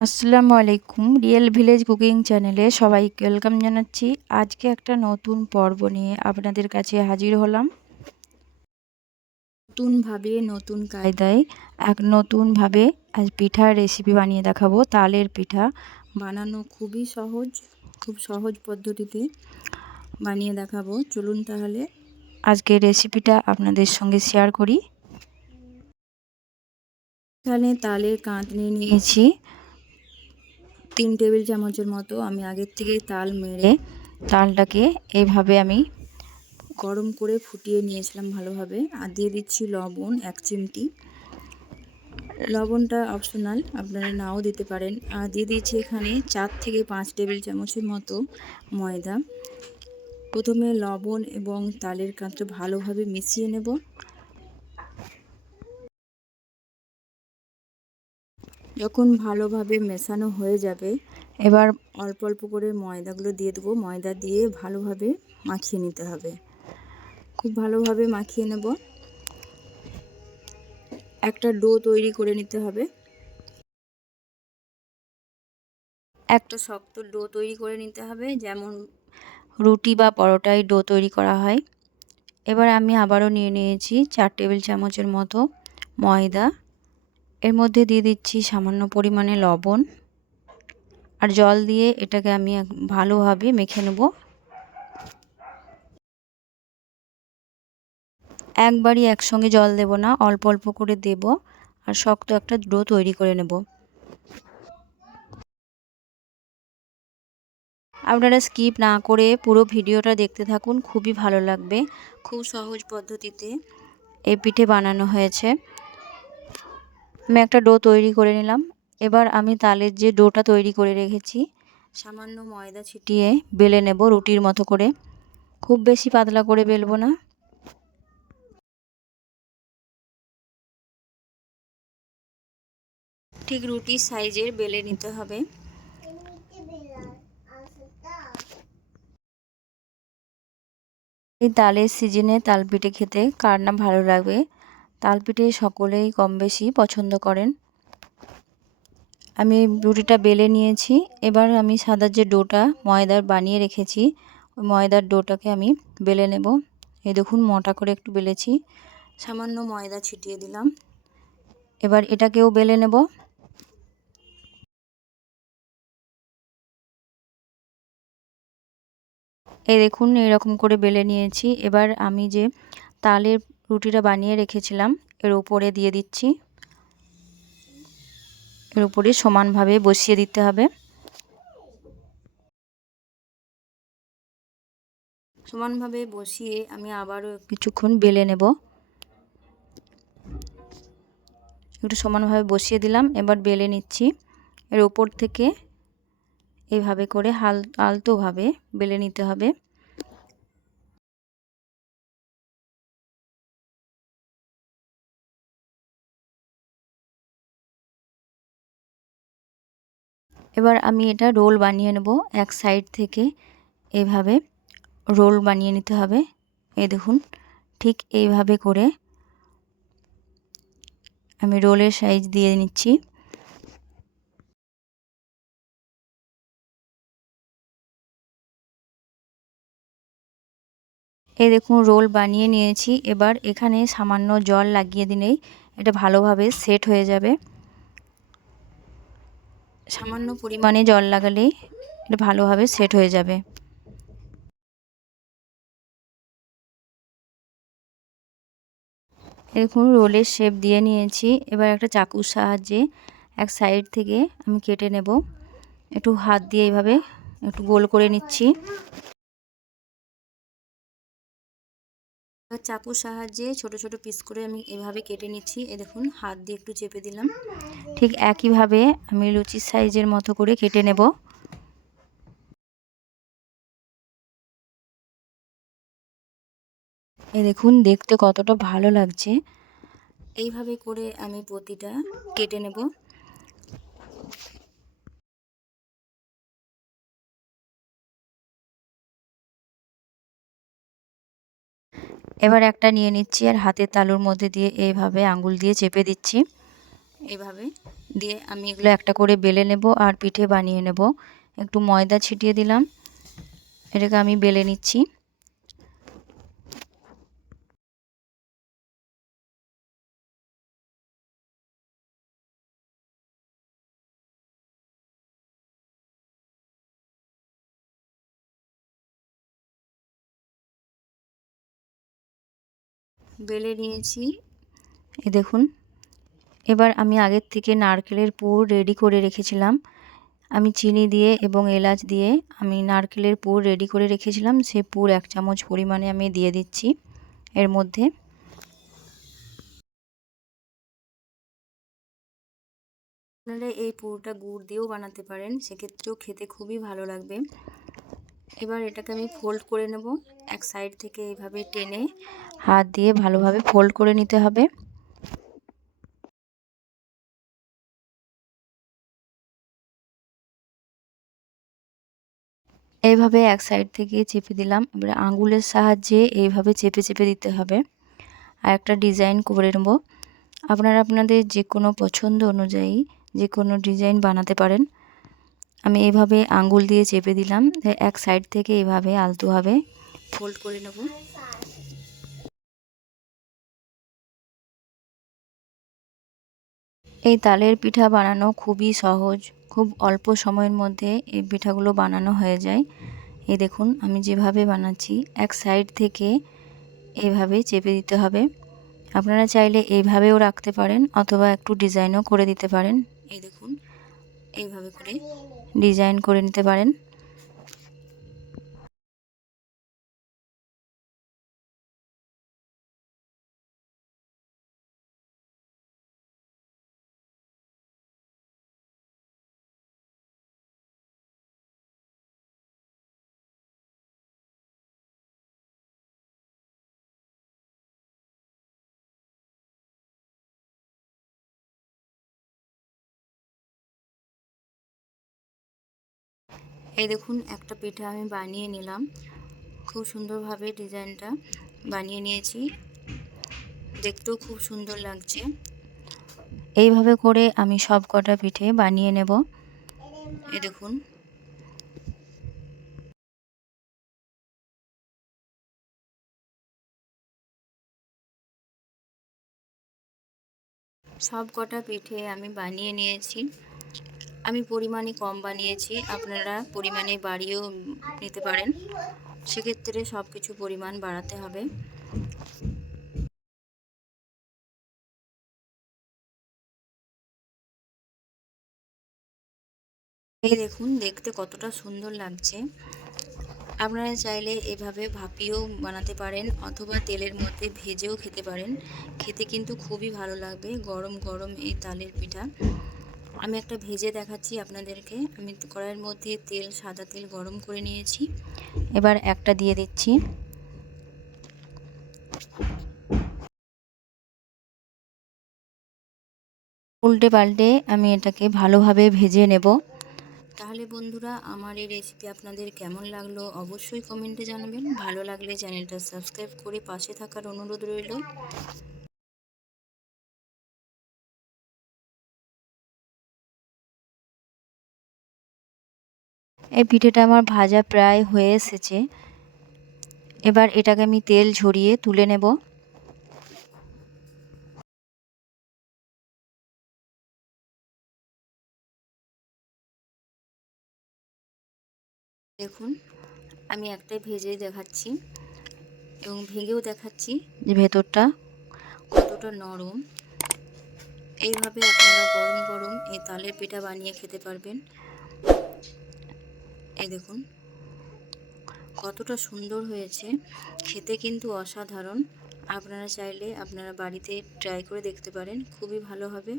আসসালামু আলাইকুম। Real village cooking চ্যানেলে সবাইকে ওয়েলকাম জানাচ্ছি। আজকে একটা নতুন পর্ব নিয়ে আপনাদের কাছে হাজির হলাম। নতুনভাবে, নতুন কায়দায়, এক নতুনভাবে আজ পিঠার রেসিপি বানিয়ে দেখাবো। তালের পিঠা বানানো খুবই সহজ, খুব সহজ পদ্ধতিতে বানিয়ে দেখাবো। চলুন তাহলে আজকে রেসিপিটা আপনাদের সঙ্গে শেয়ার করি। এখানে তালের কাঁধ নিয়ে নিয়েছি। তিন টেবিল চামচের মতো আমি আগের থেকেই তাল মেরে তালটাকে এইভাবে আমি গরম করে ফুটিয়ে নিয়েছিলাম ভালোভাবে। আর দিয়ে দিচ্ছি লবণ, এক চিমটি। লবণটা অপশনাল আপনারা নাও দিতে পারেন। আর দিয়ে দিচ্ছি এখানে চার থেকে পাঁচ টেবিল চামচের মতো ময়দা। প্রথমে লবণ এবং তালের কাঁচটা ভালোভাবে মিশিয়ে নেব। যখন ভালোভাবে মেশানো হয়ে যাবে এবার অল্প অল্প করে ময়দাগুলো দিয়ে দেবো। ময়দা দিয়ে ভালোভাবে মাখিয়ে নিতে হবে। খুব ভালোভাবে মাখিয়ে নেব। একটা ডো তৈরি করে নিতে হবে। একটা শক্ত ডো তৈরি করে নিতে হবে যেমন রুটি বা পরোটায় ডো তৈরি করা হয়। এবার আমি আবারও নিয়ে নিয়েছি চার টেবিল চামচের মতো ময়দা। এর মধ্যে দিয়ে দিচ্ছি সামান্য পরিমাণে লবণ আর জল দিয়ে এটাকে আমি ভালোভাবে মেখে নেব। একবারই একসঙ্গে জল দেব না, অল্প অল্প করে দেব আর শক্ত একটা ডো তৈরি করে নেব। আপনারা স্কিপ না করে পুরো ভিডিওটা দেখতে থাকুন, খুবই ভালো লাগবে। খুব সহজ পদ্ধতিতে এই পিঠে বানানো হয়েছে। আমি একটা ডো তৈরি করে নিলাম। এবার আমি তালের যে ডোটা তৈরি করে রেখেছি, সামান্য ময়দা ছিটিয়ে বেলে নেব রুটির মতো করে। খুব বেশি পাতলা করে বেলবো না। ঠিক রুটির সাইজের বেলে নিতে হবে। এই তালের সিজনে তাল পিঠে খেতে কার না ভালো লাগবে। তাল পিঠে সকলেই কম বেশি পছন্দ করেন। আমি রুটিটা বেলে নিয়েছি। এবার আমি সাদার যে ডোটা ময়দার বানিয়ে রেখেছি, ওই ময়দার ডোটাকে আমি বেলে নেব। এই দেখুন, মোটা করে একটু বেলেছি। সামান্য ময়দা ছিটিয়ে দিলাম। এবার এটাকেও বেলে নেব। এই দেখুন এরকম করে বেলে নিয়েছি। এবার আমি যে তালের রুটিটা বানিয়ে রেখেছিলাম। এর উপরে দিয়ে দিচ্ছি। এর উপরে সমানভাবে বসিয়ে দিতে হবে। সমানভাবে বসিয়ে আমি আবারও কিছুক্ষণ বেলে নেব। একটু সমানভাবে বসিয়ে দিলাম, এবার বেলে নিচ্ছি। এর উপর থেকে এভাবে করে হাল আলতোভাবে বেলে নিতে হবে। এবার আমি এটা রোল বানিয়ে নেব এক সাইড থেকে। এভাবে রোল বানিয়ে নিতে হবে। এ দেখুন, ঠিক এইভাবে করে আমি রোলের সাইজ দিয়ে নিচ্ছি। এই দেখুন, রোল বানিয়ে নিয়েছি। এবার এখানে সামান্য জল লাগিয়ে দিলেই এটা ভালোভাবে সেট হয়ে যাবে। সামান্য পরিমাণে জল লাগালেই এটা ভালোভাবে সেট হয়ে যাবে। এরকম রোলের শেপ দিয়ে নিয়েছি। এবার একটা চাকুর সাহায্যে এক সাইড থেকে আমি কেটে নেব। একটু হাত দিয়ে এইভাবে একটু গোল করে নিচ্ছি। চাকুর সাহায্যে ছোট ছোট পিস করে আমি এভাবে কেটে নিচ্ছি। এ দেখুন, হাত দিয়ে একটু চেপে দিলাম। ঠিক একইভাবে আমি লুচির সাইজের মতো করে কেটে নেব। এ দেখুন, দেখতে কতটা ভালো লাগছে। এইভাবে করে আমি প্রতিটা কেটে নেব। এবার একটা নিয়ে নিচ্ছি আর হাতের তালুর মধ্যে দিয়ে এইভাবে আঙুল দিয়ে চেপে দিচ্ছি। এভাবে দিয়ে আমি এগুলো একটা করে বেলে নেব আর পিঠে বানিয়ে নেব। একটু ময়দা ছিটিয়ে দিলাম। এটাকে আমি বেলে নিচ্ছি। বেলে নিয়েছি। এ দেখুন। এবার আমি আগের থেকে নারকেলের পুর রেডি করে রেখেছিলাম। আমি চিনি দিয়ে এবং এলাচ দিয়ে আমি নারকেলের পুর রেডি করে রেখেছিলাম। সে পুর এক চামচ পরিমাণে আমি দিয়ে দিচ্ছি এর মধ্যে। আপনারা এই পুরোটা গুড় দিয়েও বানাতে পারেন। সেক্ষেত্রেও খেতে খুবই ভালো লাগবে। এবার এটাকে আমি ফোল্ড করে নেব। এক সাইড থেকে এইভাবে টেনে হাত দিয়ে ভালোভাবে ফোল্ড করে নিতে হবে। এইভাবে এক সাইড থেকে চেপে দিলাম। এবারে আঙুলের সাহায্যে এইভাবে চেপে চেপে দিতে হবে। আর একটা ডিজাইন করে নেব। আপনারা আপনাদের যে কোনো পছন্দ অনুযায়ী যে কোনো ডিজাইন বানাতে পারেন। আমি এইভাবে আঙ্গুল দিয়ে চেপে দিলাম এক সাইড থেকে এইভাবে আলতোভাবে ফোল্ড করে নেব। এই তালের পিঠা বানানো খুবই সহজ, খুব অল্প সময়ের মধ্যে এই পিঠাগুলো বানানো হয়ে যায়। এই দেখুন, আমি যেভাবে বানাচ্ছি, এক সাইড থেকে এভাবে চেপে দিতে হবে। আপনারা চাইলে এইভাবেও রাখতে পারেন, অথবা একটু ডিজাইনও করে দিতে পারেন। এই দেখুন, এইভাবে করে ডিজাইন করে নিতে পারেন। এই দেখুন, একটা পিঠা আমি বানিয়ে নিলাম। খুব সুন্দরভাবে ডিজাইনটা বানিয়ে নিয়েছি। দেখতেও খুব সুন্দর লাগছে। এইভাবে করে আমি সব কটা পিঠে বানিয়ে নেব। এই দেখুন। সব কটা পিঠে আমি বানিয়ে নিয়েছি। আমি পরিমাণে কম বানিয়েছি, আপনারা পরিমাণে বাড়িয়েও নিতে পারেন। সেক্ষেত্রে সব কিছু পরিমাণ বাড়াতে হবে। এই দেখুন, দেখতে কতটা সুন্দর লাগছে। আপনারা চাইলে এভাবে ভাপিয়েও বানাতে পারেন, অথবা তেলের মধ্যে ভেজেও খেতে পারেন। খেতে কিন্তু খুবই ভালো লাগবে, গরম গরম এই তালের পিঠা। আমি একটা ভেজে দেখাচ্ছি আপনাদেরকে। আমি কড়াইয়ের মধ্যে তেল, সাদা তেল গরম করে নিয়েছি। এবার একটা দিয়ে দিচ্ছি। উল্টে পাল্টে আমি এটাকে ভালোভাবে ভেজে নেব। তাহলে বন্ধুরা, আমার এই রেসিপি আপনাদের কেমন লাগল অবশ্যই কমেন্টে জানাবেন। ভালো লাগলে চ্যানেলটা সাবস্ক্রাইব করে পাশে থাকার অনুরোধ রইল। এই পিঠেটা আমার ভাজা প্রায় হয়ে এসেছে। এবার এটাকে আমি তেল ঝরিয়ে তুলে নেব। দেখুন, আমি একটাই ভেজে দেখাচ্ছি এবং ভেঙেও দেখাচ্ছি যে ভেতরটা কতটা নরম। এইভাবে আপনারা গরম গরম এই তালের পিঠা বানিয়ে খেতে পারবেন। এই দেখুন, কতটা সুন্দর হয়েছে। খেতে কিন্তু অসাধারণ। আপনারা চাইলে আপনারা বাড়িতে ট্রাই করে দেখতে পারেন, খুবই ভালো হবে।